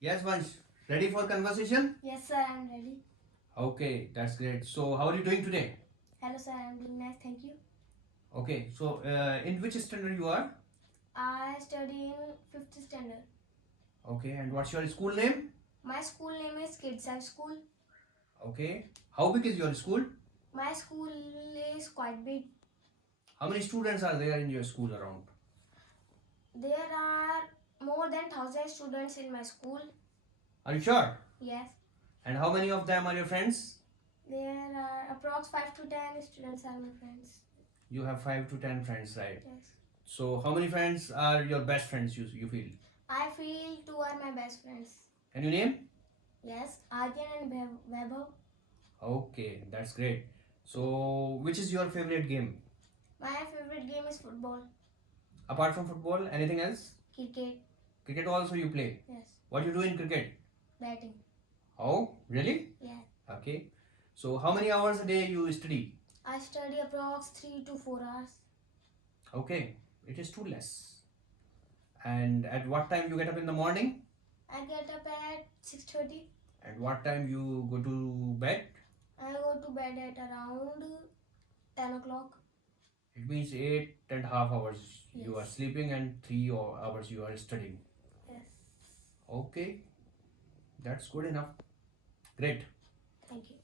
Yes, Vansh. Ready for conversation? Yes, sir, I'm ready. Okay, that's great. So, how are you doing today? Hello, sir, I'm doing nice, thank you. Okay, so in which standard you are? I study in 5th standard. Okay, and what's your school name? My school name is Kids High School. Okay, how big is your school? My school is quite big. How many students are there in your school around? There are more than 1,000 students in my school. Are you sure? Yes. And how many of them are your friends? There are approx 5 to 10 students are my friends. You have 5 to 10 friends, right? Yes. So, how many friends are your best friends you feel? I feel 2 are my best friends. Can you name? Yes, Aryan and Vaibhav. Okay, that's great. So, which is your favorite game? My favorite game is football. Apart from football, anything else? Cricket. Cricket also you play? Yes. What do you do in cricket? Batting. Oh, really? Yeah. Okay. So, how many hours a day you study? I study approx 3 to 4 hours. Okay, it is too less. And at what time you get up in the morning? I get up at 6:30. At what time you go to bed? I go to bed at around 10 o'clock. It means 8.5 hours you are Yes. sleeping and 3 hours you are studying. Yes. Okay, that's good enough. Great. Thank you.